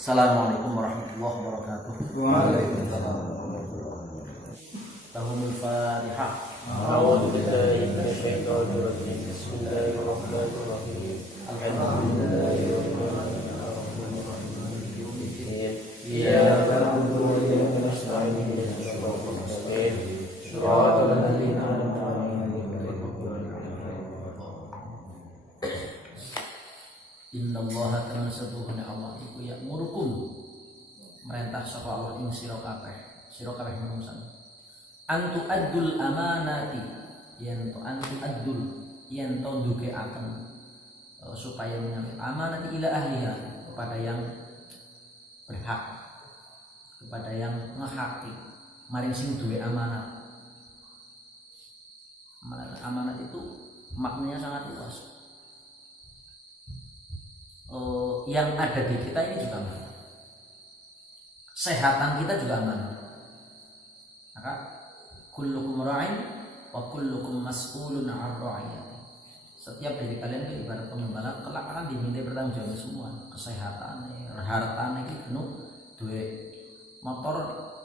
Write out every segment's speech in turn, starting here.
Assalamualaikum warahmatullahi wabarakatuh. Waalaikumsalam warahmatullahi wabarakatuh. Lahumul Fatihah. A'udzu billahi minasyaitonir rajim. Bismillahirrahmanirrahim. Alhamdulillahirabbil alamin. Iyyaka na'budu wa iyyaka nasta'in. Ihdinas siratal mustaqim. Shiratal ladzina an'amta 'alaihim ghairil maghdubi 'alaihim waladdallin. Innallaha ta'ala sabuhuna Allah iku ya'murukum merintah sapa Allah ing sira kabeh manungsa antu addul amanati yen to antu addul yen to ndukeaken supaya menyambut amanati ila ahliha kepada yang berhak, kepada yang ngehaki maring sing duwe amanat. Amanat itu maknanya sangat luas. Yang ada di kita ini juga amanat. Kesehatan kita juga amanat. Maka kullukum ra'in wa kullukum mas'ulun 'an ra'iyati. Setiap dari kalian itu ibarat pengembala, kelak akan diminta bertanggung jawab semua. Kesehatan, hartane iki penuh duit motor,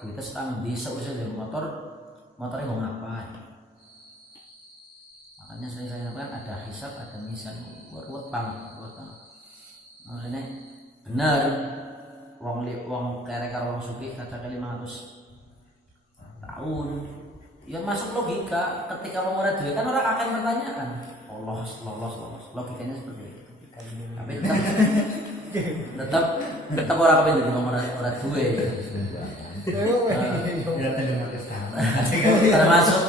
duit setang bisa usah dari motornya mau ngapain. Makanya sering saya sampaikan ada hisab, ada mizan, buat banget. Makanya benar wong kere karo wong sugih kaca 500 tahun. Ya masuk logika ketika wong ora duwe kan orang akan bertanyakan. Allah. Logikanya seperti itu. Tapi tetap orang kepen jadi wong ora duwe. Termasuk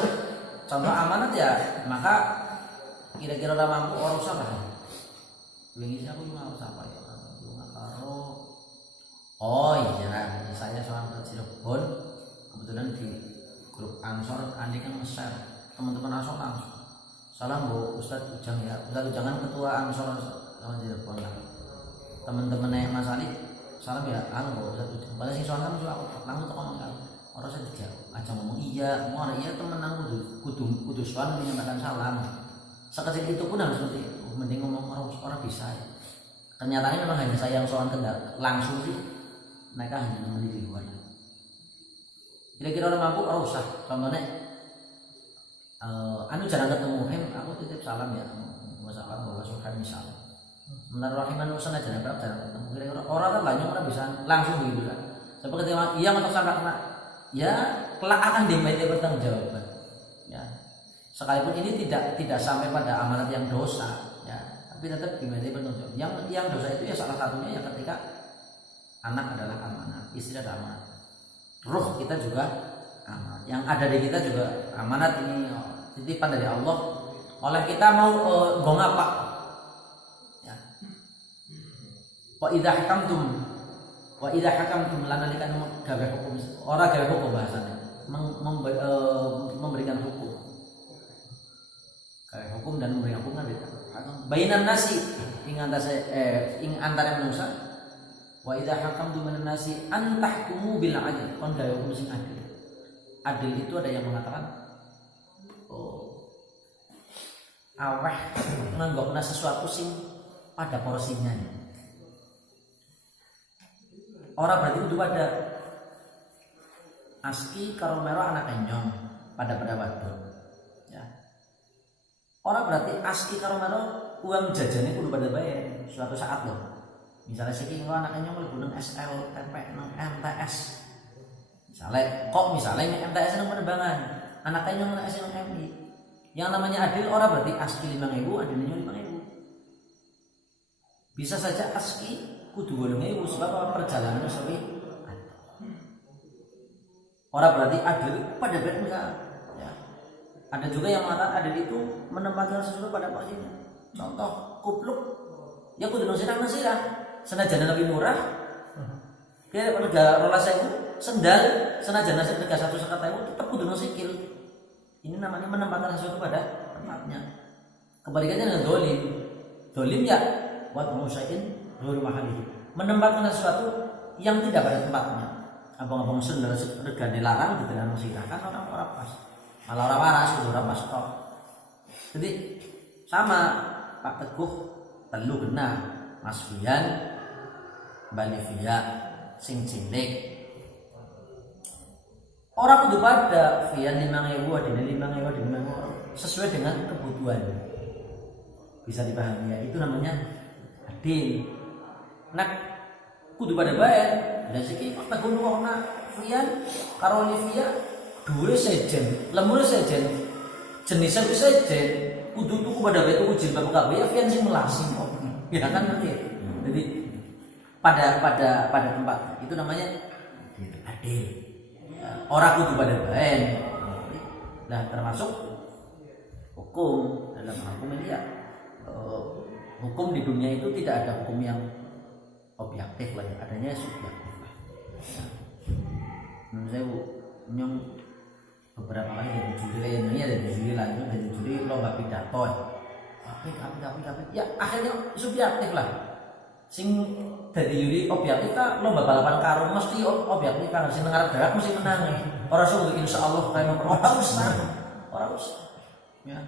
contoh amanat ya, maka kira-kira ora mampu ora usah lah. Wingi aku mau apa ya? Karo oh iya, saya seorang ke Cirebon, kebetulan di grup Ansor, Andi kan nge-share teman-teman Ansor langsung. Salam Bu Ustadz Ujang ya, Ustadz Ujang kan ketua Ansor sama Cirebon lah. Teman-temannya Mas Ali, salam ya, Bu Ustadz Ujang. Pada sing soalnya langsung ngomong kan, orang saya dijawab, aja ngomong iya, mau iya temen aku kudu soal menyampaikan salam. Sekecil itu pun harus seperti itu. Mending ngomong orang bisa ya. Kenyataannya memang hanya saya yang soal langsung sih, mereka hanya nemenin di luar. Kira-kira orang mampu orang usah. Contohnya anu jarang ketemu aku titip salam ya, salam bawa sukan misalnya. Sementara rahiman usaha jarang ketemu. Kira-kira orang kan banyak orang bisa langsung begitu kan. Seperti ketika ia untuk sampai kena ya kelak akan diminta bertanggung jawaban ya. Sekalipun ini tidak sampai pada amanat yang dosa ya, tapi tetap diminta bertanggung jawab. Yang dosa itu ya salah satunya ya ketika anak adalah amanat, istri adalah amanat, ruh kita juga amanat, yang ada di kita juga amanat. Ini titipan dari Allah. Oleh kita mau gong apa ya. Wa idza hakamtum lanalikan gawe hukum, ora gawe hukum bahasanya memberikan hukum. Kayak hukum dan memberikan hukum kan beda. Bainan nasi ing antara manusia. Wa idza hakamtum minan nasi an tahkumu bil adl. Kon gawe hukum sing adil. Adil itu ada yang mengatakan aweh nganggokna sesuatu sing pada porsinya. Orang berarti itu pada aski karo mero anak kenyong pada wadon. Ya. Orang berarti aski karo mero uang jajannya kudu pada bayar suatu saat loh. Misalnya siki kalau anak kenyong lebih nang SL, TP, nang MTS. Misalnya MTS nang penerbangan, anak kenyong nang SL nang MI. Yang namanya adil orang berarti aski 5.000, adilnya 5.000. Bisa saja aski kudu 8.000 sebab perjalanan lebih adil. Orang berarti adil pada berat enggak ya. Ada juga yang mengatakan adil itu menempatkan sesuatu pada porsinya. Contoh kupluk ya kudu nasirah senajan lebih murah ya harga 12.000, sendal senajan harga 150.000 tetap kudu nasikil. Ini namanya menempatkan sesuatu pada tempatnya. Kebalikannya dengan dolim ya buat musain Guru mahali menempatkan sesuatu yang tidak pada tempatnya. Abang-abang sendal regane dilarang dilarang silahkan orang pas. Malah orang waras kudu ora pas tok. Jadi sama Pak Teguh telu genah Mas Fian bali via sing cilik. Orang kudu pada via 5.000 adine 5.000 sesuai dengan kebutuhan. Bisa dipahami ya, itu namanya adil. Nah, kudu pada bayar. Lah siki kok tegun wongna via karo Olivia dhuwure sejen, lemure sejen, jenisnya wis sejen, kudu tuku pada bae tuku jilbab kabeh ya via sing melasi kok. Ya kan nanti. Jadi pada tempat itu namanya adil. Orang kudu pada baen. Nah termasuk hukum dalam hukum ini ya, hukum di dunia itu tidak ada hukum yang objektif lah ya, adanya subjektif lah. Menurut saya nyong beberapa kali jadi juri kayaknya ada juri lah, jadi juri lomba pidato ya akhirnya subjektif lah. Sing dari juri objektif kan lomba balapan karung mesti objektif kan, sing ngarep darat mesti menang nih. Orang sungguh insya Allah kayak orang usah ya.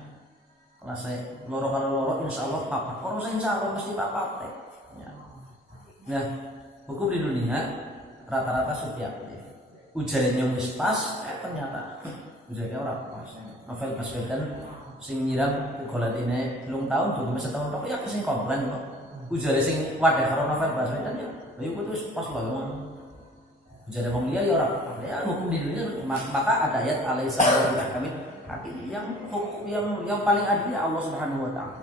Kalau saya loro insya Allah papat, kalau saya insya Allah mesti papat ya. Nah hukum di dunia rata-rata subjektif. Ujaran yang pas ternyata ujarannya orang pas. Novel Baswedan sing nyiram golat ini belum tahun juga masih tahun tapi ya sing komplain kok. Ujaran sing wadah karo Novel Baswedan ya, ayo putus pas lah. Ujaran wong liya ya ora apa ya, hukum di dunia maka ada ayat alaisa kami hakim yang paling adil ya Allah Subhanahu wa taala.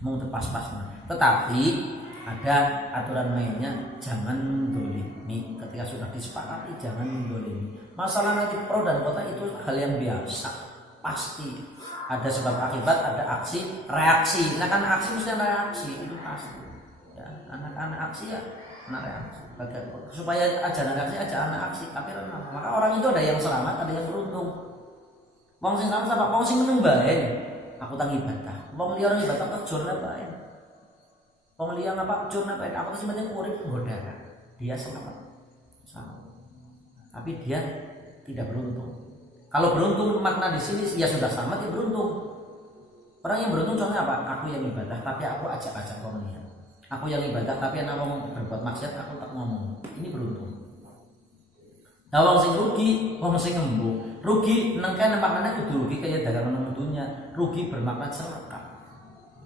Mau tepas-pas. Tetapi ada aturan mainnya, jangan dolimi. Ketika sudah disepakati jangan dolimi. Masalah nanti pro dan kontra itu hal yang biasa, pasti ada sebab akibat, ada aksi reaksi. Nah kan aksi mesti ada reaksi, itu pasti ya, anak-anak aksi ya anak reaksi. Supaya ajaran reaksi ajaran aksi, tapi maka orang itu ada yang selamat, ada yang beruntung. Wong sing selamat apa? Wong sing meneng bae aku tang ibadah. Wong liya ibadah kejur bae. Wong liya ngapa kejur bae, aku sing penting urip nggoda. Dia selamat. Tapi dia tidak beruntung. Kalau beruntung makna di sini ya sudah selamat, ya beruntung. Orang yang beruntung contohnya apa? Aku yang ibadah tapi aku ajak-ajak wong liya. Aku yang ibadah tapi anak wong berbuat maksiat aku tak ngomong. Ini beruntung. Nah wong sing rugi, wong sing ngembung. Rugi nang kene maknane kudu rugi kaya dagangan dunya. Rugi bermakna celaka.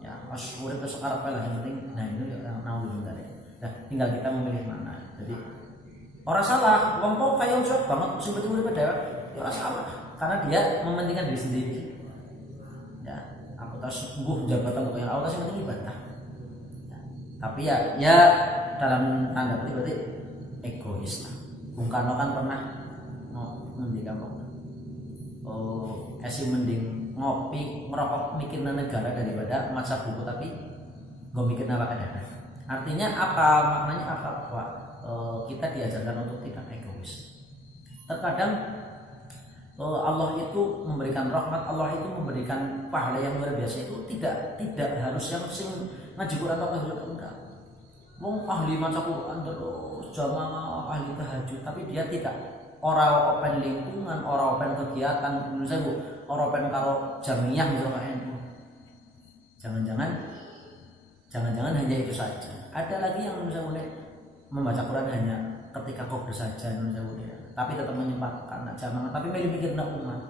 Ya, pas urip besok arep lah yang penting. Nah itu ya naudzubillah. Nah, tinggal kita memilih mana. Jadi orang salah, wong kok kaya usah banget sing penting urip dhewe. Ya ora salah, karena dia mementingkan diri sendiri. Ya, aku terus mbuh jabatan kok yang Allah sing penting ibadah. Ya, tapi ya dalam tanda petik berarti egois lah. Bung Karno kan pernah ngendikan mending ngopi merokok mikirna negara daripada maca buku tapi gue mikir apa kadang. Artinya apa maknanya apa? Bahwa kita diajarkan untuk tidak egois. Terkadang Allah itu memberikan rahmat, Allah itu memberikan pahala yang luar biasa itu tidak harus yang sing ngaji Quran atau enggak. Wong ahli maca Quran terus jamaah ahli tahajud tapi dia tidak ora open lingkungan, ora open kegiatan, menurut saya ora open karo jamiah misalnya NU. Jangan-jangan hanya itu saja. Ada lagi yang menurut saya membaca Quran hanya ketika kau bersaja menurut saya. Tapi tetap menyempatkan jamaah, tapi milih mikir nak umat.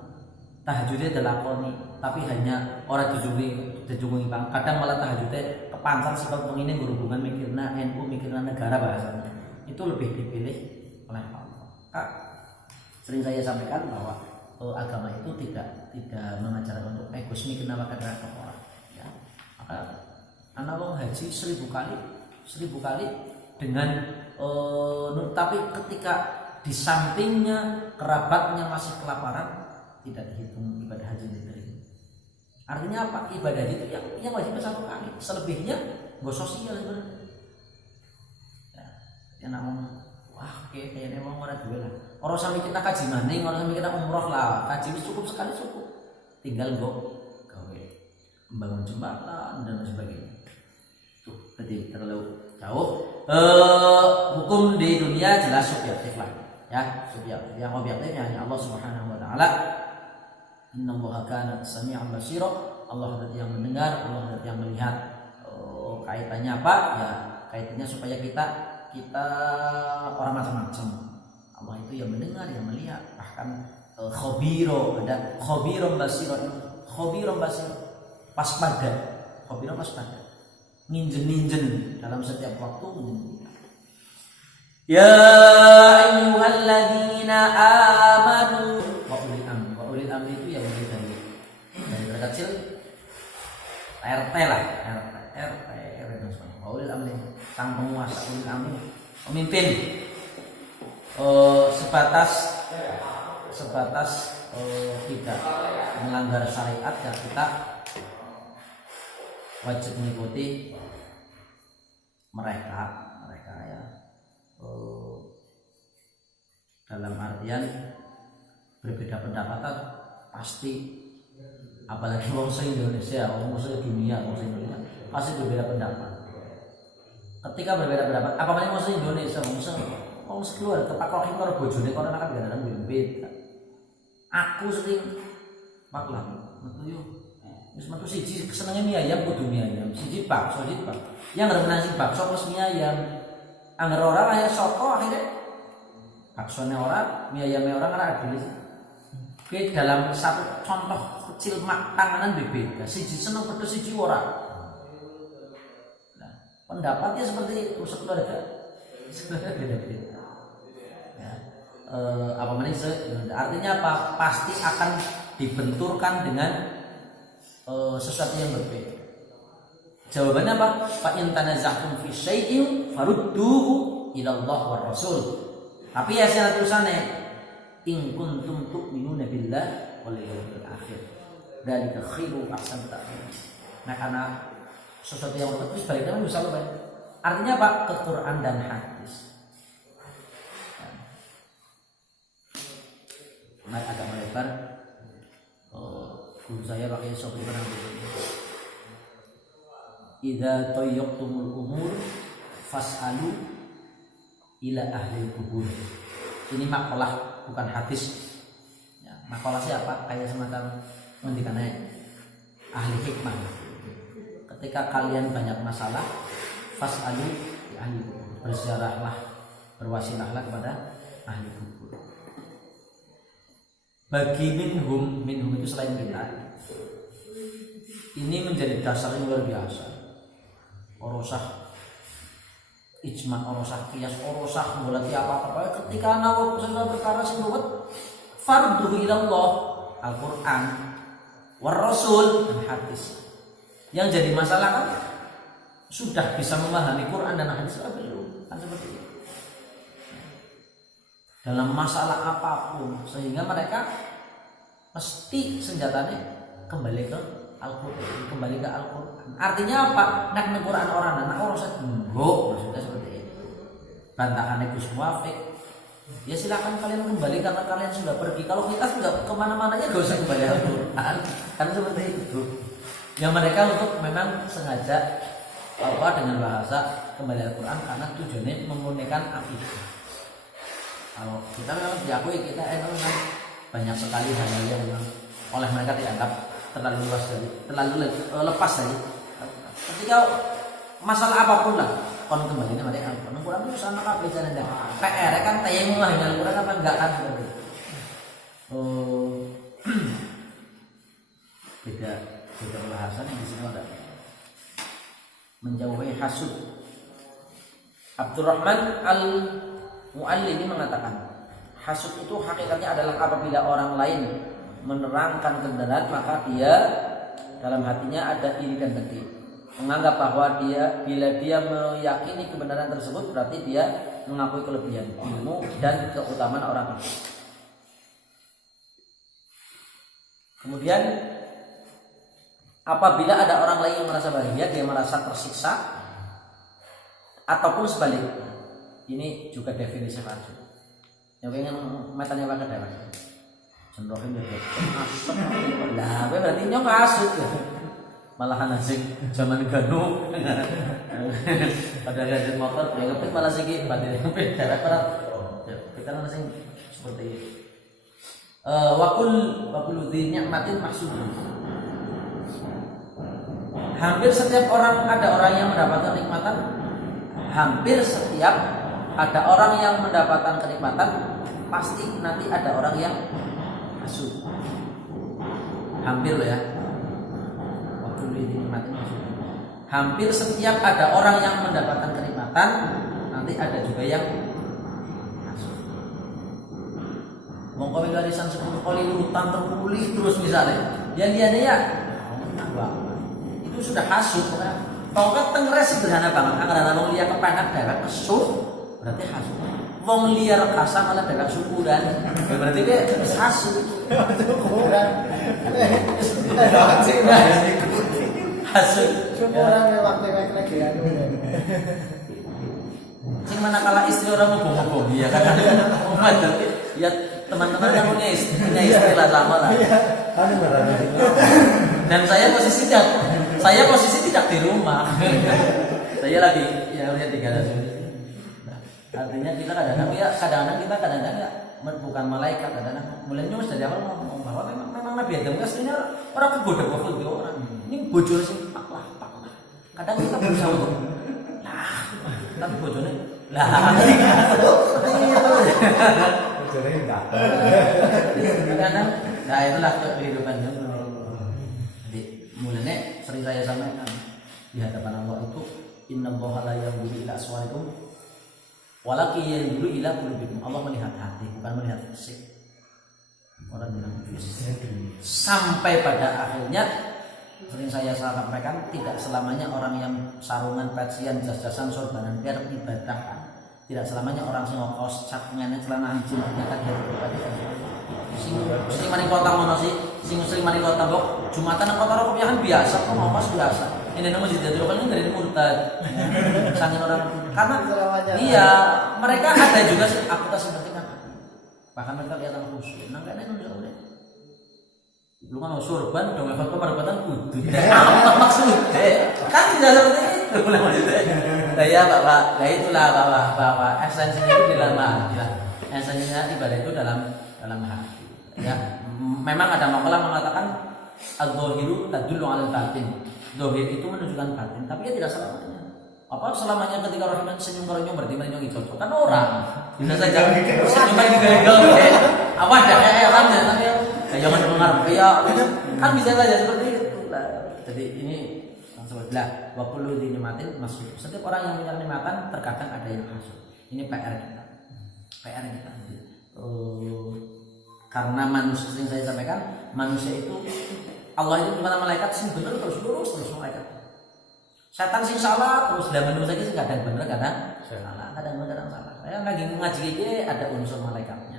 Tahajudnya dilakoni, tapi hanya orang dijungi bang. Kadang malah tahajudnya kepancar sebab pengine berhubungan mikirna NU, mikirna negara bahasanya. Itu lebih dipilih oleh Allah. Sering saya sampaikan bahwa agama itu tidak mengajarkan untuk egois mikirna wakadara orang. Ya. Maka anak wong haji 1000 kali dengan tapi ketika di sampingnya kerabatnya masih kelaparan tidak dihitung ibadah haji diterima. Artinya apa? Ibadah haji itu yang wajib 1 kali, selebihnya gue sosial sebenarnya. Ya namun wah kayaknya memang orang dua lah. Orang sampai kita kaji maning, orang sampai kita umroh lah, kaji cukup sekali cukup. Tinggal gue gawe membangun jembatan dan sebagainya. Tuh, tadi terlalu jauh. Hukum di dunia jelas subjektif lah. Ya, subjektif. Yang objektifnya hanya Allah Subhanahu wa taala. Innallaha kana sami'an basira. Allah adalah yang mendengar, Allah adalah yang melihat. Kaitannya apa? Ya, kaitannya supaya kita kita orang macam-macam. Allah itu yang mendengar, yang melihat, bahkan khobiro, ada khobiron basir, waspada, khobiron waspada, ninjen dalam setiap waktu ninjen. Ya ayyuhalladzina amanu wa ulil amri itu yang mulai dari terkecil RT lah, RT dan sebagainya. Wa ulil amri, sang penguasa, ulil amri, pemimpin. Sebatas tidak melanggar syariat, ya kita wajib mengikuti mereka ya, dalam artian berbeda pendapat pasti, apalagi wong Indonesia, wong dunia, wong Indonesia pasti berbeda pendapat. Ketika berbeda pendapat, apalagi wong Indonesia, wong keluar kepakokin karo bojone kono nak kadang beda. Aku sering maklam metu yo. Wis metu siji senenge mie ayam kudu mie ayam, siji bakso. Yang ngarep nasi bakso plus mie ayam. Angger ora kaya soto akhirnya baksone ora, mie ayamnya ora ora adil. Oke, dalam satu contoh kecil makanan berbeda. Siji seneng pedes, siji ora. Nah, pendapatnya seperti itu sekeluarga. Beda-beda. Artinya apa? Pasti akan dibenturkan dengan sesuatu yang berbeda. Jawabannya apa? Fa in tanaza'tum fi syai'in farudduhu ila Allah wa Rasul. Tapi ya syarat tulisannya in kuntum tu'minuna billah wal yawmil akhir. Dzalika khairu ahsan ta'wil. Nah, karena sesuatu yang berbeda terus baliknya bisa lupa. Artinya apa? Ke Quran dan hadis. Agak melebar. Guru saya pakai sopir pernah begini. Idza tayyaqtumul umur fas'alu ila ahli kubur. Ini makalah bukan hadis. Ya, makalah siapa? Kayak semacam ngendikannya ahli hikmah. Ketika kalian banyak masalah, fas'alu ila ahli kubur. Berziarahlah, berwasilahlah kepada ahli kubur. Bagi minhum itu selain kita, ini menjadi dasar yang luar biasa. Orosah ijma, orosah qiyas, orosah mulai apa-apa. Ketika nawab sesuatu perkara sing ruwet, fardhu ilallah, Al-Qur'an, war Rasul, dan hadis. Yang jadi masalah kan sudah bisa memahami Quran dan hadis atau belum? Kan seperti itu. Dalam masalah apapun, sehingga mereka mesti senjatanya kembali ke Al-Quran, Artinya apa? Nak Quran orang saya enggak, maksudnya seperti itu. Bantahannya Gus Muafik, ya silakan kalian kembali karena kalian sudah pergi. Kalau kita sudah kemana-mananya gak usah kembali Al-Quran, kan seperti itu. Yang mereka untuk memang sengaja dengan bahasa kembali Al-Quran karena tujuannya memurnikan akidah. Kalau kita memang diakui kita banyak sekali hal-hal yang oleh mereka dianggap terlalu lepas dari. Ketika masalah apapun lah, kon kembali nih mereka Al-Quran itu sama kabeh jane ndak. PR kan tayang mah Al-Quran apa enggak kan seperti itu. Beda bahasan yang di sini ada menjauhi hasud. Abdurrahman Al-Mu'allim ini mengatakan, hasud itu hakikatnya adalah apabila orang lain menerangkan kebenaran maka dia dalam hatinya ada iri dan dengki, menganggap bahwa bila dia meyakini kebenaran tersebut berarti dia mengakui kelebihan ilmu dan keutamaan orang itu. Kemudian apabila ada orang lain yang merasa bahagia, dia merasa tersiksa, ataupun sebaliknya. Ini juga definisi hasud. Yang pengen matanya pakai dewa. Cenderung itu asap. Lah, berarti nyong hasud ya. Malahan asing zaman ganu. Ada gadget motor, yang ngepit malah segi batin ngepit darat berat. Kita kan asing seperti itu. Wakul dzin matin maksud. Hampir setiap orang ada orang yang mendapatkan nikmatan. Hampir setiap ada orang yang mendapatkan kenikmatan, pasti nanti ada orang yang hasud. Hampir loh ya. Waktu dinikmatin hasud. Hampir setiap ada orang yang mendapatkan kenikmatan, nanti ada juga yang hasud. Mau kawin warisan 10 kali utang terpulih terus misalnya, ya itu sudah hasud. Pokoknya tengres sederhana banget. Karena wong liya kepenak dewek kesuh, berarti hasud. Wong liya rekasa malah dewek syukuran, berarti dia hasud. Syukuran. Hasud. Syukuran lewat lagi anu. Sing manakala istri orang ngobong-ngobong ya kan. Ya teman-teman yang punya istri lah sama lah. Dan saya posisi tidak di rumah. Saya lagi ya lihat di garasi. Artinya kita kadang-kadang ya bukan malaikat, kadang-kadang mulainya mesti dari awal ngomong bahwa memang Nabi Adam aslinya orang kegoda-goda orang. Ini bojone sing pak lah. Kadang kita berusaha untuk tapi bojone kadang-kadang nah itulah kehidupan. Jadi mulanya sering saya sampaikan di hadapan Allah itu innallaha la yanzuru ila aswarikum walakin yanzuru ila qulubikum. Allah melihat hati, bukan melihat fisik. Orang bilang fisik. Sampai pada akhirnya sering saya sampaikan, tidak selamanya orang yang sarungan, pecian, jas-jasan, sorbanan biar ibadah. Tidak selamanya orang sing ngokos cakngene celana anjing ternyata dia beribadah. Sing maning kota ngono sih, sing muslim maning kota mbok Jumatan nang kota rokok kan biasa, kok ngokos biasa. Ini nama masjid Jadul kan dari murtad. Sangin orang karena iya, mereka ada juga sih aku tak seperti kan. Bahkan mereka lihat sama khusyuk. Nang kene udah. Lu kan sorban udah ngefat pemerbuatan kudu. Apa maksudnya? Kan tidak seperti itu maksudnya. Ya Bapak, ya itulah Bapak. Esensinya itu di dalam hati lah. Esensinya ibadah itu dalam hati. Ya, memang ada makalah mengatakan al-dhahiru tadullu 'alal batin. Zahir itu menunjukkan batin, tapi ya tidak selamanya. Apa selamanya ketika orang senyum karonyong berarti menyong itu kan orang. Bisa saja senyum lagi gagal. Apa ada kayak orang tapi jangan dengar ya kan bisa saja seperti itu lah. Jadi ini sebutlah waktu lu dinikmatin masuk. Setiap orang yang punya nikmatan terkadang ada yang hasud. Ini PR kita. Karena manusia yang saya sampaikan, manusia itu Allah itu bukan malaikat sing bener terus lurus malaikat. Setan sing salah terus dan manusia sing kadang bener kadang salah, kadang bener kadang salah. Saya lagi ngaji iki ada unsur malaikatnya.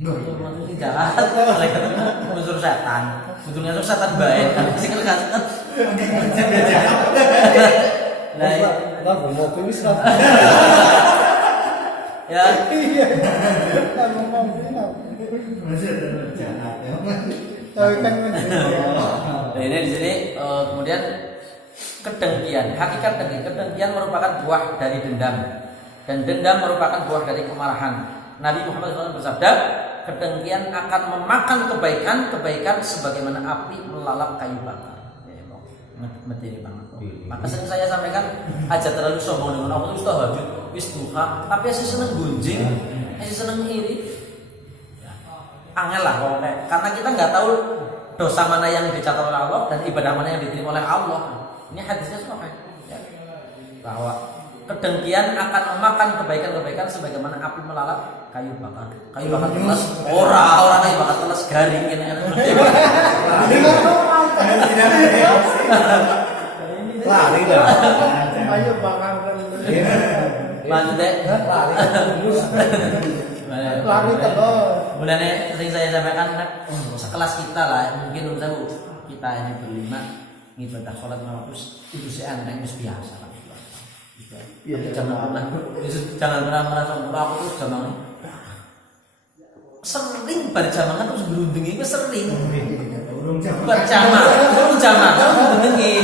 Manusia jahat, malaikat unsur setan. Betulnya unsur setan baik, tapi sing kasat. Lah mau kuis lah. Ya. Iya. Ngomong ini. Tapi kan ini di sini kemudian kedengkian. Hakikat kedengkian merupakan buah dari dendam, dan dendam merupakan buah dari kemarahan. Nabi Muhammad SAW bersabda, kedengkian akan memakan kebaikan sebagaimana api melalap kayu bakar. Mati banget. Maka sering saya sampaikan, aja terlalu sombong dengan Allah itu tahajud, wis duha, tapi asih seneng gunjing, asih seneng iri. Angel lah pokoknya. Karena kita nggak tahu dosa mana yang dicatat oleh Allah dan ibadah mana yang diterima oleh Allah. Ini hadisnya sahih ya. Bahwa kedengkian akan memakan kebaikan sebagaimana api melalap kayu bakar. Kayu bakar teles, orang kayu bakar teles garing gini. lari dah. Ayo bakar Maksudnya lari terus. Mulanya sering saya sampaikan sekelas kita lah, mungkin kita ini berlima ibadah sholat waktu itu sih enteng biasa lah. Jangan pernah merasa aku tuh zaman sering berjamaah terus berundingi itu sering berjamaah berundingi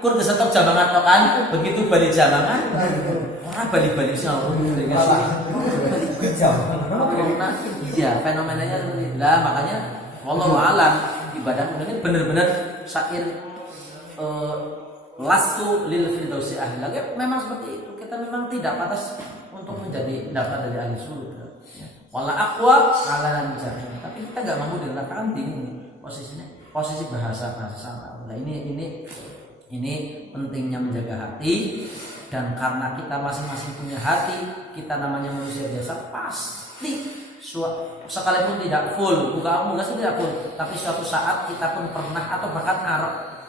kur kesetop jamaah kan begitu balik jamaah orang balik sih iya fenomenanya seperti itu lah. Makanya wallahu alam ibadah ini benar-benar syair lastu lil firdausi ahli lagi memang seperti itu. Kita memang tidak pantas untuk menjadi daftar dari ahli surga. Ya. Wala aqwa ala jahannam. Tapi kita nggak mampu dikatakan bingung posisinya, posisi bahasa sama. Nah ini pentingnya menjaga hati, dan karena kita masing-masing punya hati, kita namanya manusia biasa pasti sekalipun tidak full, bukan tidak full, tapi suatu saat kita pun pernah atau bahkan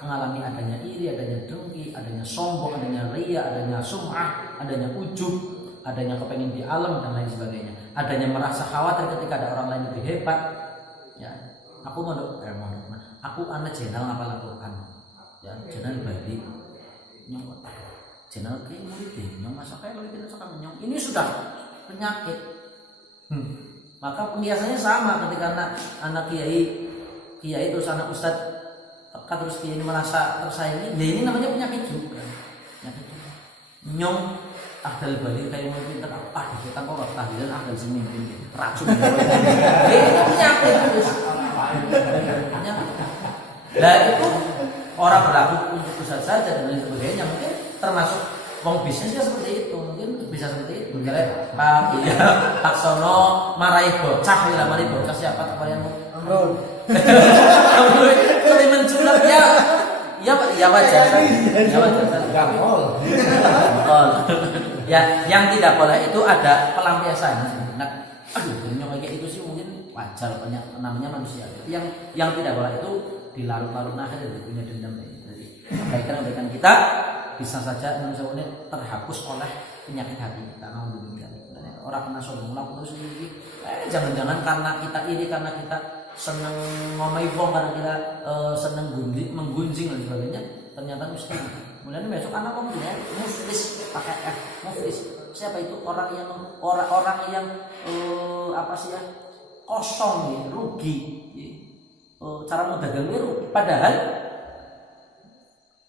mengalami adanya iri, adanya dengki, adanya sombong, adanya ria, adanya sum'ah, adanya ujub, adanya kepengen di alam dan lain sebagainya, adanya merasa khawatir ketika ada orang lain lebih hebat. Ya, aku aku anak channel ngapal Al-Quran, ya channel Bali, nyong channel kayak murid nyong masa kayak lebih tidak suka nyong, ini sudah penyakit. Maka biasanya sama ketika anak kiai terus anak ustad terus kiai ini merasa tersayangi, ini namanya penyakit juga. Nyong ahdal Bali kayak mau pinter apa kita kok tahlilan ahdal sini racun. Ini penyakit terus. Nah itu orang berlaku untuk ustad saja dan lain sebagainya, mungkin termasuk wong bisnisnya seperti itu, mungkin bisa seperti itu. Misalnya Pak Sono marahi bocah, marahi bocah siapa kalian? Amrul. Kalau menculap ya wajar ya, yang tidak boleh itu ada pelampiasan. Nah, nyong kayak itu sih mungkin wajar, banyak namanya manusia. Yang tidak boleh itu dilarut-larut akhir dari punya dendam. Jadi kebaikan kita bisa saja manusia ini terhapus oleh penyakit hati kita. Orang kena sombong terus ini, jangan-jangan karena kita iri, karena kita seneng ngomai wong, karena kita seneng menggunjing dan sebagainya, ternyata mesti. Kemudian besok anak kamu ya muflis pakai F, muflis. Siapa itu? Orang yang apa sih ya, kosong ya, rugi. Cara mendagangnya rugi. Padahal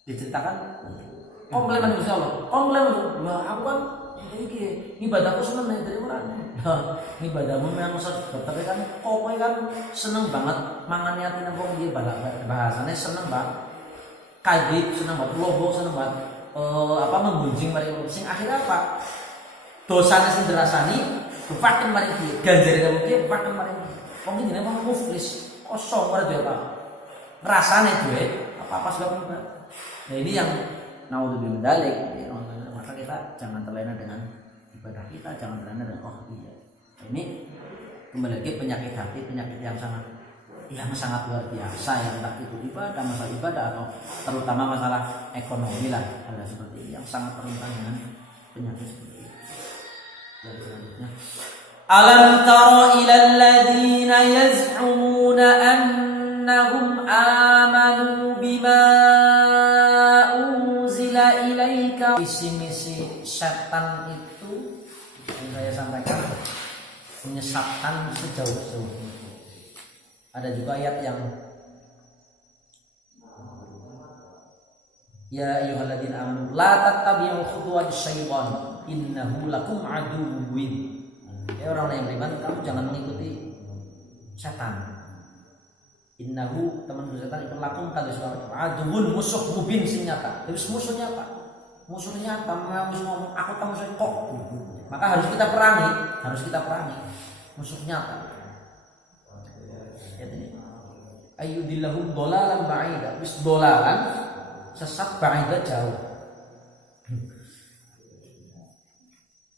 diceritakan komplain Gusti Allah. Komplain, "Lah aku kan iki ibadahku seneng dari mana?" Ibadahmu memang sedekah, tapi kan kowe kan seneng banget mangan yatin wong iki bahasane seneng banget. Kaji seneng banget, lombok seneng banget. Menggunjing mari sing akhirnya apa? Dosane sing dirasani bupaken mari iki, ganjare kamu iki bupaken mari. Wong iki jenenge wong muflis, kosong ora duwe apa. Rasane duwe apa-apa sebab itu. Nah ini yang naudzubillah dzalik, ya, maka kita jangan terlena dengan ibadah kita, jangan terlena dengan iya. Ini kembali lagi penyakit hati, penyakit yang sangat luar biasa, yang entah itu ibadah, masalah ibadah atau terutama masalah ekonomi lah, hal seperti ini yang sangat rentan dengan penyakit seperti ini. Dan selanjutnya, alam tara ilal ladzina yaz'umuna annahum amanu bima ilaika. Misi-misi setan itu yang saya sampaikan menyesatkan sejauh-jauhnya. Ada juga ayat yang ya ayyuhalladzina amanu la tattabi'u khutuwati syaitan innahu lakum aduwwun. Ya orang yang beriman, kamu jangan mengikuti setan. Innahu, teman setan itu lakum kali suara aduun, musuh mubin sing nyata. Terus musuhnya apa? Musuhnya apa? Mau ngomong aku tahu musuh kok. Maka harus kita perangi. Musuh nyata. Ya ini. Ayyudillahum dolalan ba'ida. Wis dolalan sesat ba'ida jauh.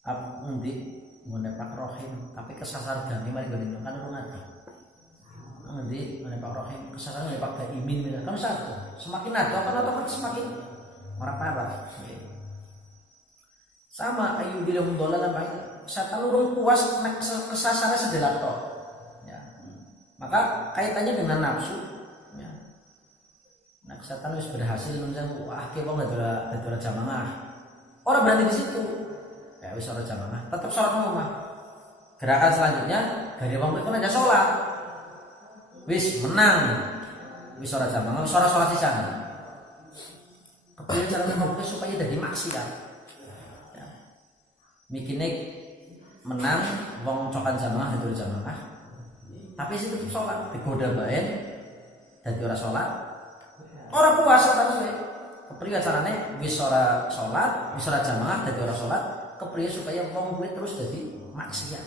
Apa nanti mendapat rohim tapi kesasar ganti mari ganti kan urung ati. Nanti mendapat rohim kesasar mendapat imin kan satu. Semakin ada kan semakin orang parah. Sama ayu bilang dolan apa setan urung puas nek kesasarnya sedelak tok. Ya. Maka kaitannya dengan nafsu. Ya. Nek setan wis berhasil menjang ke wong dadi jamaah. Orang berani di situ. Ya wis ora jamaah, tetap salat nang omah. Gerakan selanjutnya dari wong itu aja salat. Wis menang. Wis ora jamaah, wis ora salat sisan. Kepiye cara ngomong supaya dadi maksiat. Mikine menang wong cokan jamaah hadur jamaah tapi sih tetep sholat digoda bae dadi ora sholat ora puasa terus kepriye carane wis ora sholat wis ora jamaah dadi ora sholat kepriye supaya wong kuwi terus jadi maksiat.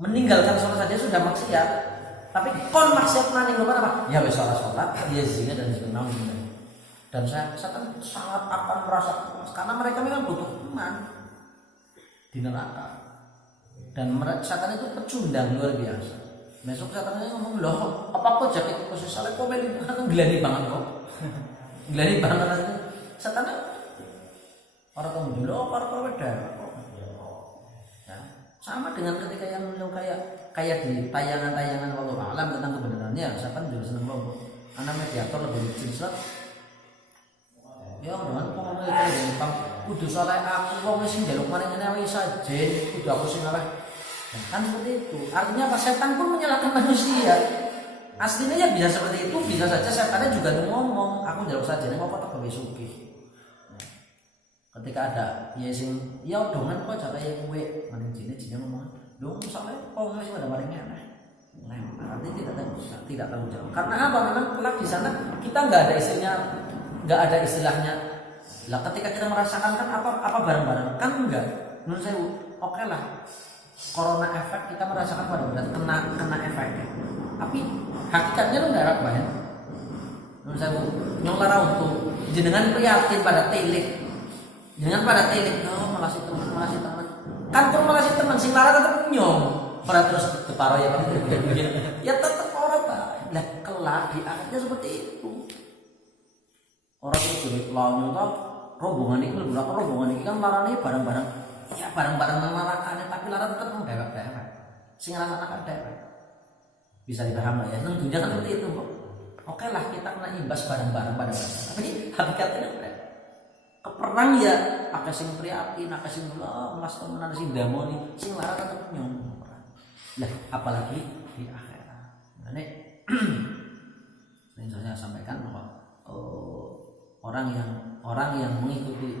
Meninggalkan sholat saja sudah maksiat, tapi kon maksiat nang ngene apa? Ya wis sholat, dia zina dan zina. Dan setan sangat akan merasa karena mereka memang butuh teman di neraka. Dan setan itu pecundang luar biasa. Besok setannya ngomong, loh apa kok jaket khusus soalnya kok meli kan gelani banget kok. Gelani banget aja. Setannya orang kamu dulu orang beda. Ya, sama dengan ketika yang kayak di tayangan-tayangan wallahu alam tentang kebenarannya, setan juga seneng banget. Anak mediator lebih jelas. Ya dengan ngomong itu gampang kudu saleh aku wong sing njaluk maring ngene wis sajen kudu aku sing ngalah. Kan seperti itu. Artinya apa? Setan pun menyalahkan manusia. Aslinya ya bisa seperti itu, bisa saja setannya juga ngomong, aku njaluk sajen kok tak gawe sugih. Ketika ada ya sing ya dongan kok jare kowe maning jine ngomong, "Lho saleh kok wis ada maring ngene." Nah, artinya tidak tahu jawab. Karena apa? Memang kelak di sana kita nggak ada istilahnya lah ketika kita merasakan kan apa bareng-bareng kan enggak menurut saya oke lah corona efek kita merasakan pada berat kena efeknya tapi hakikatnya lu nggak apa ya menurut saya nyong lara untuk jenengan prihatin pada telik jenengan pada telik oh melasi teman kan kalau melasi teman sing lara tetap nyong pada terus keparo ya kan ya tetap orang lah kelak di akhirnya seperti itu. Orang itu jadi lawan itu rombongan itu lebih apa rombongan ini kan larane barang-barang ya barang-barang nelakannya tapi larang tetap mendewek-dewek sing anak-anak dewek bisa dipaham lah ya nang dunia kan seperti itu kok oke lah kita kena imbas barang-barang pada tapi hakikatnya keperang ya akeh sing prihatin akeh sing melas temenan sing damoni sing larang tetap nyong lah apalagi di akhirat nah ini saya sampaikan bahwa orang yang mengikuti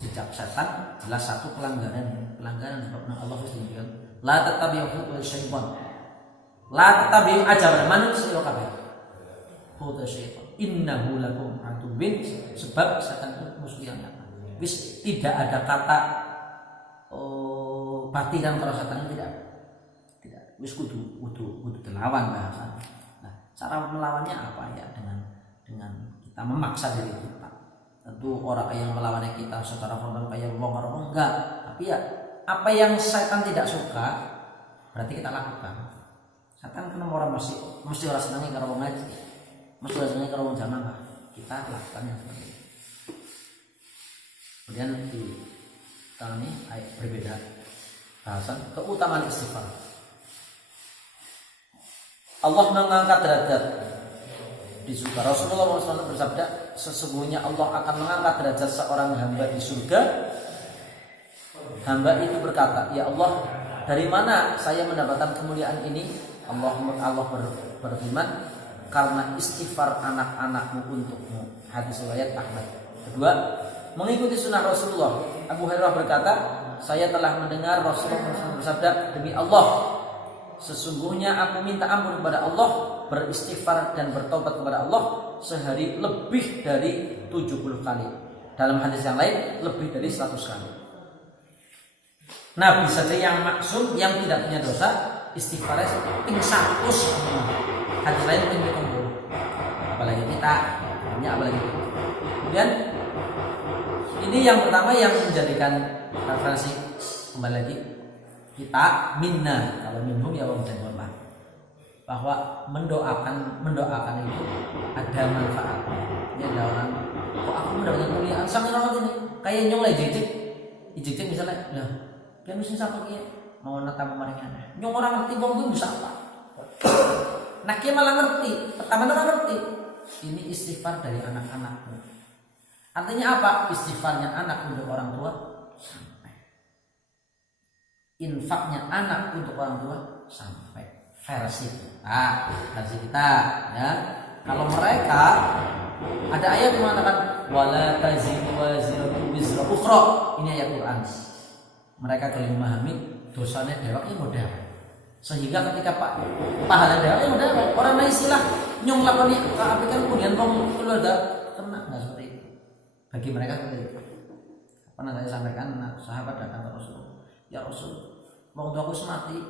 jejak setan jelas satu pelanggaran sebabnya Allah firman la tatabi'u khutuwat syaitan la tatabi'u ajaran manusia kabeh khutuwat syaitan innahu lakum aduwwun sebab setan itu musuh yang nyata wis tidak ada kata batilan kalau setan tidak wis kudu dilawan bahasa. Nah cara melawannya apa ya dengan kita memaksa diri kita. Tentu orang yang melawannya kita secara frontal kayak wong enggak. Tapi ya apa yang setan tidak suka berarti kita lakukan. Setan kan orang mesti orang senangnya kalau wong ngaji. Mesti orang senangnya kalau wong jamaah. Kita lakukan yang seperti itu. Kemudian di tahun ini ayat berbeda bahasan keutamaan istighfar. Allah mengangkat derajat di surga. Rasulullah SAW bersabda, sesungguhnya Allah akan mengangkat derajat seorang hamba di surga. Hamba itu berkata, ya Allah, dari mana saya mendapatkan kemuliaan ini? Allah berfirman, karena istighfar anak-anakmu untukmu. Hadis riwayat Ahmad. Kedua, mengikuti sunnah Rasulullah. Abu Hurairah berkata, saya telah mendengar Rasulullah SAW bersabda, demi Allah, sesungguhnya aku minta ampun kepada Allah, beristighfar dan bertobat kepada Allah sehari lebih dari 70 kali. Dalam hadis yang lain lebih dari 100 kali. Nabi saja yang maksum, yang tidak punya dosa, istighfarnya ping 100. Hadis lain ping 70. Apalagi kita, apalagi kita. Kemudian ini yang pertama yang menjadikan referensi kembali lagi kita minna kalau minhum ya wong jangan bahwa mendoakan itu ada manfaatnya. Ini ada orang kok aku mendapatkan kemuliaan sama orang ini kayak nyoleh jejek misalnya lah kan mesti sapa ki mau natamu maringan nyong orang ngerti wong kuwi bisa apa nah ki malah ngerti pertama orang ngerti ini istighfar dari anak-anakmu artinya apa istighfarnya anak untuk orang tua infaknya anak untuk orang tua sampai versi kita ya kalau mereka ada ayat yang mengatakan wala taziru waziratu wizra ukhra ini ayat Quran mereka kalau memahami dosanya dewek ini mudah sehingga ketika pahala dewek ini mudah orang lain istilah nyong lakoni kan kemudian kaum keluarga kena nggak seperti itu bagi mereka seperti itu Pernah saya sampaikan, sahabat datang ke Rasul, ya Rasul, waktu aku semati,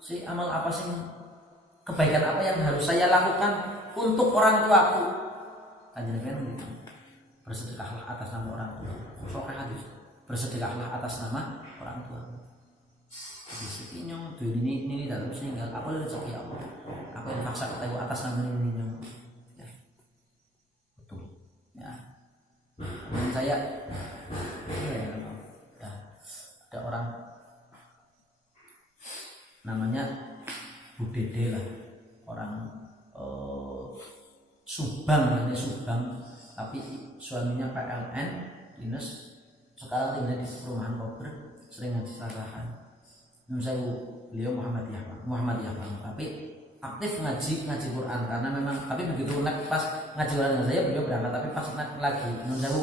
si amal apa sih, kebaikan apa yang harus saya lakukan untuk orang tuaku? Kanjeng Nabi gitu, bersedekahlah atas nama orang tua. Sokeh hadis, bersedekahlah atas nama orang tua. Di sini nyong tuh ini dalam meninggal, aku udah rezeki Allah, aku yang paksa ketemu atas nama ini nyong. Ya. Betul. Ya. Dan saya, ya, ada orang namanya Bu Dede lah, orang Subang, ini Subang, tapi suaminya PLN, dinas, sekarang tinggal di perumahan Kober, sering ngaji sarahan. Saya beliau Muhammadiyah, tapi aktif ngaji Quran karena memang, tapi begitu pas ngaji Quran dengan saya beliau berangkat, tapi pas lagi saya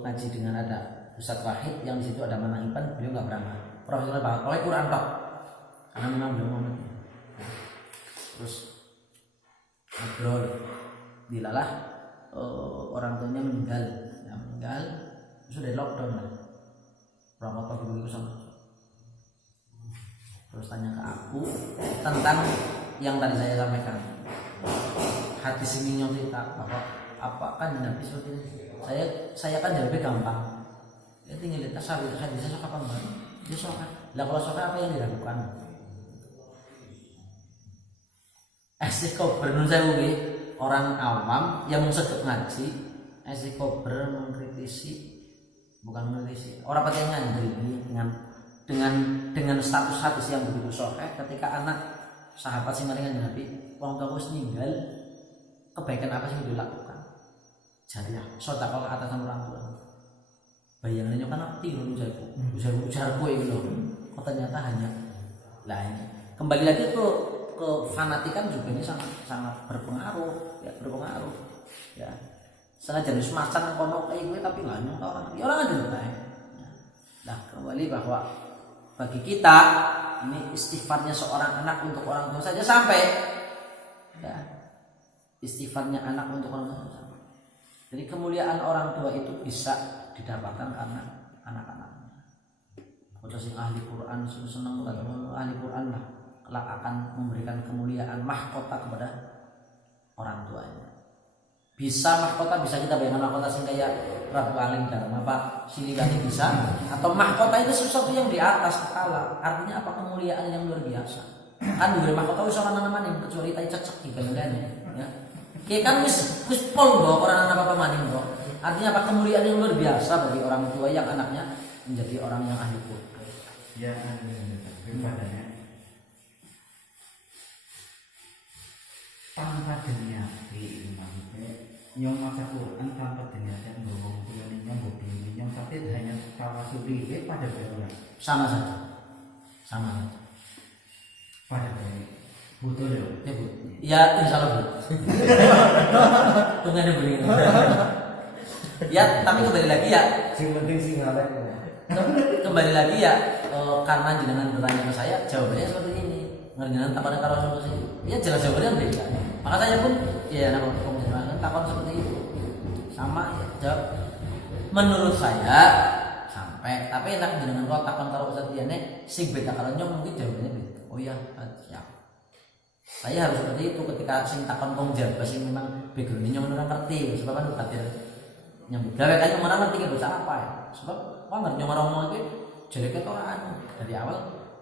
ngaji dengan ada Ustadz Wahid yang di situ ada Manahipan, beliau nggak berangkat. Profesional banget, oleh Quran tok, karena memang beliau Muhammadiyah. Terus ngobrol, dilalah orang tuanya meninggal, sudah lockdown lah, berangkat pagi begitu sama. Terus tanya ke aku tentang yang tadi saya sampaikan, hadis ini nyong cerita bahwa apa kan Nabi seperti ini. Saya kan jawabnya gampang, ya tinggal lihat hadisnya sok apa enggak, dia sok. Lah kalau sok apa yang dilakukan? Kober nun saya orang awam yang sedek ngaji, kober mengkritisi, bukan mengkritisi, orang pada ngandri dengan status hadis yang begitu sahih, ketika anak sahabat sing maringan Nabi wong tua wis ninggal, kebaikan apa sih yang dilakukan? Jariah, sedekah atas nama orang tua. Bayangannya kan tiru ujarku itu loh. Kok ternyata hanya lain. Kembali lagi ke fanatikan juga ini sangat berpengaruh, ya berpengaruh. Ya. Sangat jenis macan kono kayak gue tapi nggak nyong orang. Ya orang ada baik. Nah, kembali bahwa bagi kita ini istighfarnya seorang anak untuk orang tua saja sampai, ya, istighfarnya anak untuk orang tua sampai. Jadi kemuliaan orang tua itu bisa didapatkan karena anak-anaknya. Kalau sing ahli Quran seneng ahli Quran lah, kelak akan memberikan kemuliaan mahkota kepada orang tuanya. Bisa mahkota, bisa kita bayangkan mahkota sing kayak Rabu Alim Dharma Pak Silikani bisa, atau mahkota itu sesuatu yang di atas kepala. Artinya apa? Kemuliaan yang luar biasa. Kan diberi mahkota wis ora nang-nang kecuali tai cecek iki bangane ya. Kayak kan wis pol mbok ora nang apa-apa maning mbok. Artinya apa? Kemuliaan yang luar biasa bagi orang tua yang anaknya menjadi orang yang ahli Quran. Ya, padanya tanpa diniati nyong maca Quran tanpa diniati ngomong kuliah nyong nyong tapi hanya tawasuli pada beliau Sama saja pada beliau butuh ya Bu. Ya insya Allah Bu. Tunggu ada beli. Ya tapi kembali lagi ya. sing penting sing ngalek. Kembali lagi ya, karena jenengan bertanya ke saya, jawabannya seperti ini. Ngerjain takon karo solusi. Ya jelas jawabannya beda. Maka saya pun ya nama pembicaraan takon seperti itu. Sama ya, jawab. Menurut saya sampai, tapi enak jenengan kok takon karo Ustaz Diane sing beda karo nyong mungkin jawabannya beda. Oh iya, siap. Saya harus seperti itu ketika sing takon kongjar sing memang background-nya nyong ora ngerti, sebab kan khawatir nyambut gawe kan nyong ora ngerti ke bahasa apa ya. Sebab banget nyong ora ngomong iki jeleknya orang dari awal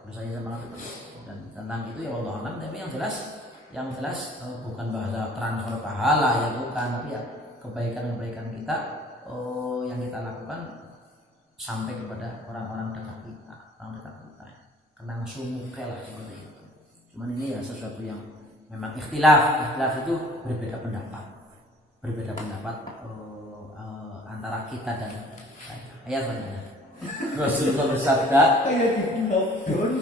udah saya sama dan tentang itu ya Allah alam. Tapi yang jelas bukan bahasa transfer pahala ya, bukan, tapi ya kebaikan kita yang kita lakukan sampai kepada orang-orang dekat kita, kenang sumuke lah seperti itu. Cuman ini ya sesuatu yang memang ikhtilaf itu berbeda pendapat antara kita dan ayat berbeda. Rasulullah bersabda kayak di lockdown.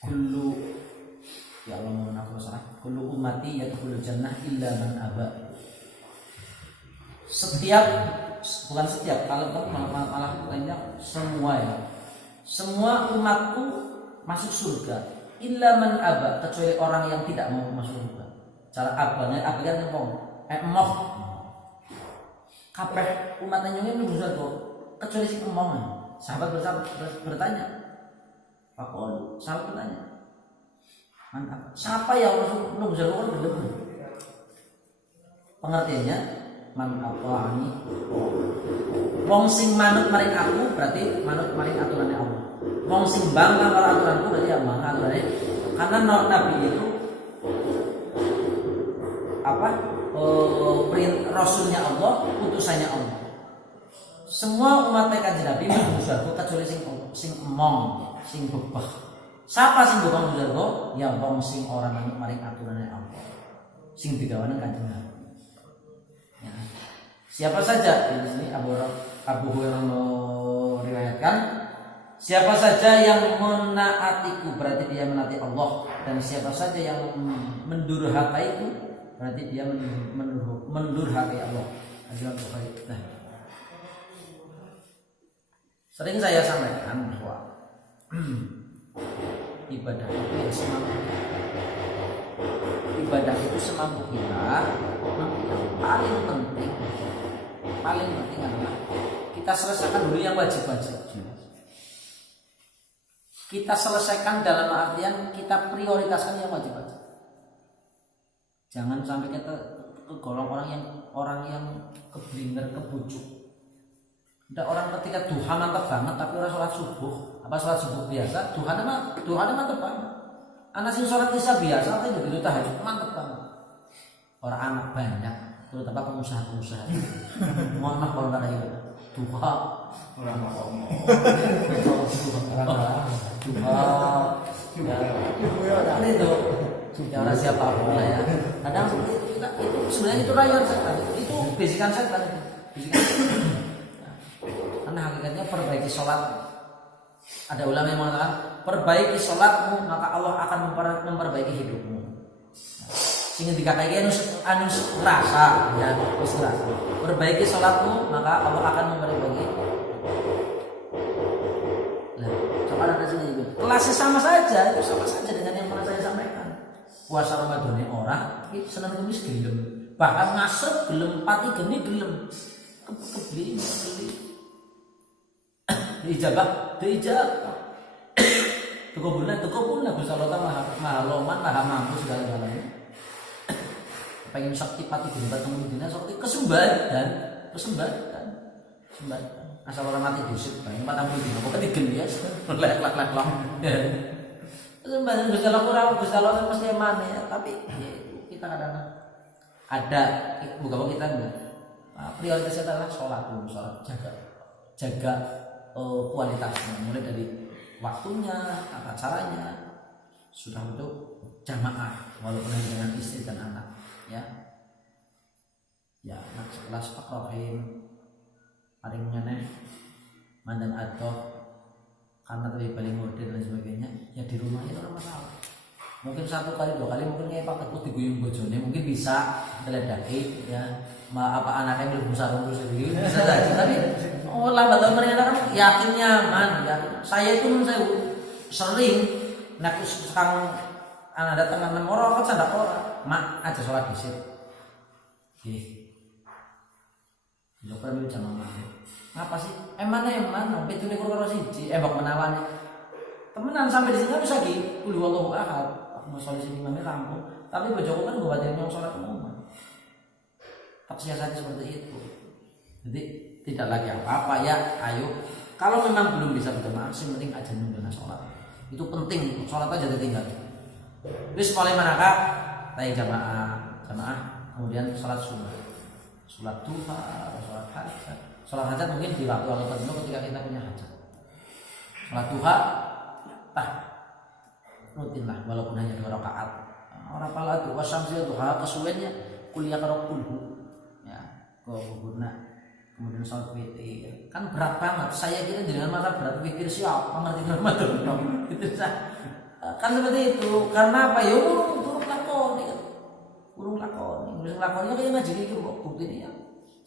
Kullu ya Allah mohon aku salah. Kullu ummati yadkhulul jannah illa man aba. Bukan setiap, kalau malah lainnya semua ya. Semua umatku masuk surga illa man aba, kecuali orang yang tidak mau masuk surga. Cara abanya abian ngomong moh kabeh umat nyungi mlebu surga kecuali sing ngomong. Sahabat bertanya. Sahabat bertanya. Mantap. Siapa yang masuk mlebu surga kan gelem? Pengertiannya man aqani. Wong sing manut maring aku berarti manut maring aturane Allah. Wong sing bangga karo aturanku berarti ya bangga aturane. Karena nabi itu rasulnya Allah, utusannya Allah. Semua umat kanjeng Nabi mlebu surga kecuali sing emong, sing bebah. Siapa sing bebah mlebu surga? Ya wong sing ora manut maring aturane Allah. Sing digawane kanjeng Nabi. Ya. Siapa saja di sini Abu Hurairah meriwayatkan, siapa saja yang menaatiku berarti dia menaati Allah, dan siapa saja yang mendurhakaiku berarti dia mendurhakai Allah. Nah, sering saya sampaikan bahwa ibadah itu semampu kita. Yang paling penting adalah kita selesaikan dulu yang wajib-wajib. Kita selesaikan dalam artian kita prioritaskan yang wajib-wajib. Jangan sampai kita kegolong orang yang keblinger, kebujuk. Ada orang ketika duha mantap banget tapi orang sholat subuh, sholat subuh biasa, duhanya mantap banget. Anak sing sholat isya biasa tapi begitu tahajud mantap banget. Orang anak banyak, terutama pengusaha-pengusaha. Mohon maaf kalau nggak ada duha. Orang ngomong. Duha. Itu. Ya orang siapapun lah ya. Kadang itu sebenarnya itu rayuan setan. Itu bisikan setan itu. Karena hakikatnya perbaiki sholat. Ada ulama yang mengatakan perbaiki sholatmu maka Allah akan memperbaiki hidupmu. Sehingga dikatakan anus rasa ya, rasa. Perbaiki sholatmu maka Allah akan memperbaiki. Nah, coba ada sini juga. Kelasnya sama saja dengan yang pernah saya sampaikan. Puasa Ramadan orang senang kemis gelem, bahkan ngasep gelem, pati geni gelem, kebeli diijabah tukubulna Gusti Allah maha loman maha mampu segala-galanya. Pengen sakti pati geni batang dina sakti kesembatan asal orang mati diusir pengen patang dina kok ketigen ya lek Sembah Gusti Allah kurang, Gusti Allah pasti mana ya, tapi ya, kita kadang ada bukan kita enggak. Prioritasnya adalah sholat jaga kualitasnya, mulai dari waktunya, tata caranya, sudah untuk jamaah walaupun dengan istri dan anak, ya. Ya, sekelas Pak Rohim, paling mengenai mandan adoh. Karena lebih paling modern dan sebagainya, ya di rumah itu orang masalah. Mungkin 1 kali 2 kali mungkin kayak Pak Ketut diguyung bojone mungkin bisa teledaki ya. Anaknya belum sarung terus gitu bisa saja. Tapi lambat laun mereka kan yakin nyaman ya. Saya itu saya sering nak sekarang anak datang 6 orang kan sandak orang mak aja sholat di situ. Joko ini jangan main. Ngapa sih? Emang betulnya kurang siji, bak menawan. Temenan sampai di sini bisa lagi. Qul huwallahu ahad. Aku mau sholat sini mami rampung. Tapi bojoku kan gue batin yang sholat umum. Tak siasati seperti itu. Jadi tidak lagi apa-apa ya. Ayo. Kalau memang belum bisa berjamaah, yang penting aja nunggu sholat. Itu penting. Sholat aja ditinggal. Terus mulai manakah? Tanya jamaah. Kemudian sholat sunnah. Sholat duha, sholat hajat. Sholat hajat mungkin di waktu tertentu ketika kita punya hajat. Sholat duha, rutin lah walaupun hanya 2 rakaat. Orang pala itu wasamsia duha kesuwennya kuliah karo kulhu. Ya, guna. Kemudian sholat witir. Kan berat banget. Saya kira dengan mata berat witir siapa ngerti Ramadan dong. Itu kan seperti itu. Karena apa? Ya urung lakoni. Urung lakoni kayak ngaji iki kok bukti ya.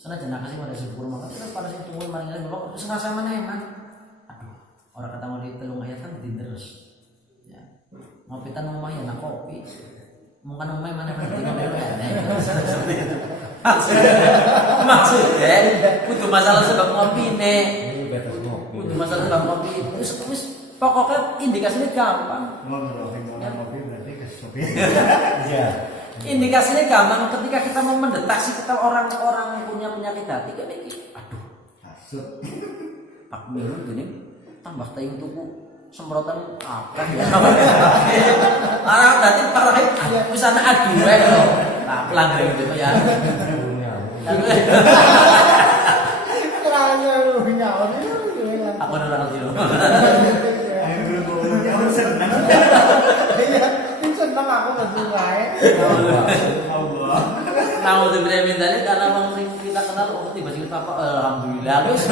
Sana jenah kasih pada sepuluh maka kita pada sing tunggu maring kok senasa mana eman. Aduh, orang ketemu di telung ayat kan terus. Ya. Ngopi tan omah ya nak kopi. Mungkin omah mana kan ngopi seperti itu. Maksudnya kudu masalah sebab ngopi nih. Ini batas ngopi. Kudu masalah sebab ngopi. Wis pokoknya indikasinya gampang. Ngopi berarti kesupi. Iya. Indikasinya gampang ketika kita mau mendeteksi kita orang-orang punya penyakit hati kan ini. Aduh, Hasut. Pak minum gini tambah tayang tuku semprotan apa ya? Orang berarti parah bisa nak adu loh. Tak pelanggar gitu ya. Teranya lu nyawa. Aku udah ngerti loh. Ayo belum nyawa senang. Iya, ini senang aku nggak suka ya. Allah. Nah, untuk minta karena orang kita kenal, oh tiba-tiba apa? Alhamdulillah, guys.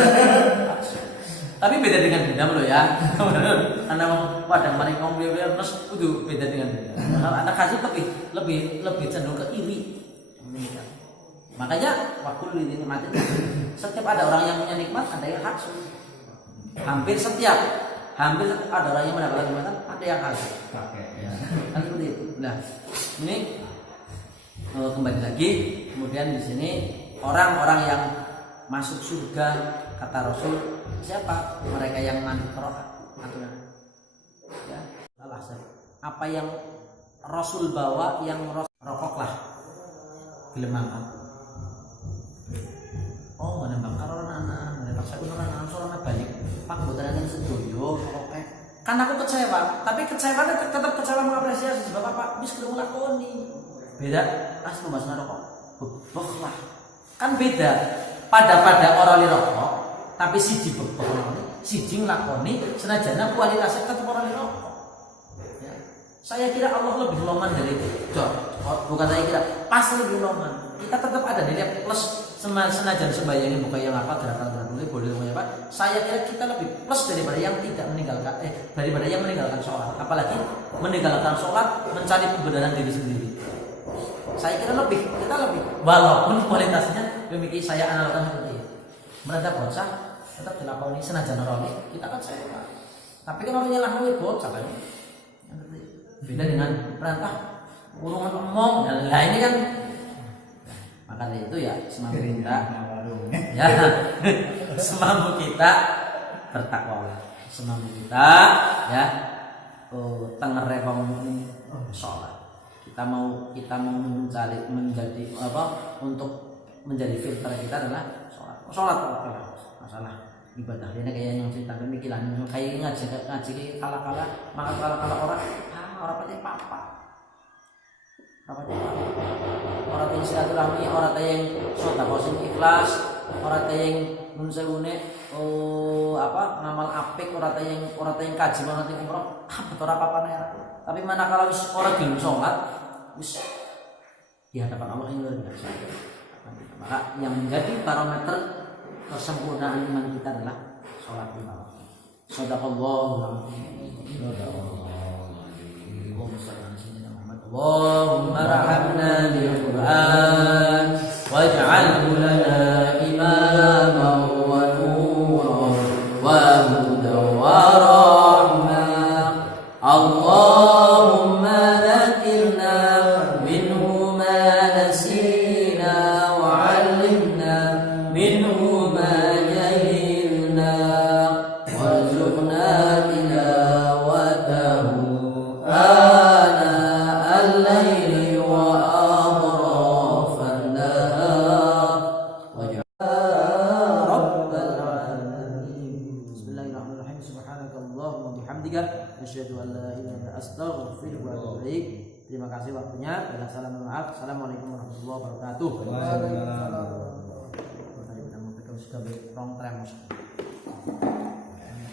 Tapi beda dengan dendam loh ya. Karena pada mereka ngomong terus itu beda dengan dendam. Kalau anak kasih lebih cenderung ke iri. Makanya waktu dinikmati setiap ada orang yang punya nikmat ada yang hasut. Hampir setiap ada orang yang mendapatkan nikmatan ada yang hasut. Ya, kan seperti itu. Nah, ini kembali lagi kemudian di sini orang-orang yang masuk surga kata Rasul siapa? Mereka yang mandi kerokat aturan. Ya, apa yang Rasul bawa yang rokoklah gelemakan. Oh, menembak karo anak, menembak saya anak soalnya balik. Pak boten yang sedoyo oke. Kan aku kecewa, tapi kecewanya tetap kecewa mengapresiasi sebab apa? Wis kelemu lakoni. Beda as membahas rokok. Bebek lah. Kan beda. Pada orang rokok, tapi siji bebek siji nglakoni senajana kualitasnya tetap orang rokok. Ya. Saya kira Allah lebih loman dari itu. Bukan saya kira, pasti lebih loman. Kita tetap ada nilai plus senajan sembahyang bukan yang apa gerakan boleh apa. Saya kira kita lebih plus daripada yang tidak meninggalkan daripada yang meninggalkan sholat. Apalagi meninggalkan sholat mencari kebenaran diri sendiri. Saya kira kita lebih walaupun kualitasnya demikian saya analogkan seperti itu. Mereka bocah tetap dilakoni senajan orang kita kan saya. Tapi kan orangnya lah bocah kan. Beda dengan perintah urungan omong dan lain ini kan. Maka itu ya semampu kita ya semampu kita bertakwa, semampu kita ya tengere wong sholat. Kita mau mencari menjadi apa untuk menjadi filter kita adalah sholat masalah ibadah ini kayak yang cerita pemikiran kayak ngaji kala maka kala orang pasti apa orang yang silaturahmi, orang yang sedekah sing ikhlas, orang yang nun sewune ngamal apik, orang yang kaji, orang yang umroh, betul apa ya. Tapi manakala wis orang gelem salat, wis di hadapan Allah yang luar biasa. Maka yang menjadi barometer kesempurnaan iman kita adalah salat lima waktu. Shadaqallahu اللهم ارحمنا بالقرآن واجعله لنا إماما ونورا وهدى ورحمة اللهم ذكرنا منه ما نسينا وعلمنا منه ما جهلنا وارزقنا تلاوته الليل وأطراف النهار وجعل رب العالمين بسم الله الرحمن الرحيم سبحانك اللهم وبحمدك أشهد أن لا إله إلا أنت أستغفرك وأتوب إليك. Terima kasih waktunya. Dengan salam maaf. Assalamualaikum warahmatullahi wabarakatuh. Waalaikumsalam. Tadi kita mau sudah berong tremos.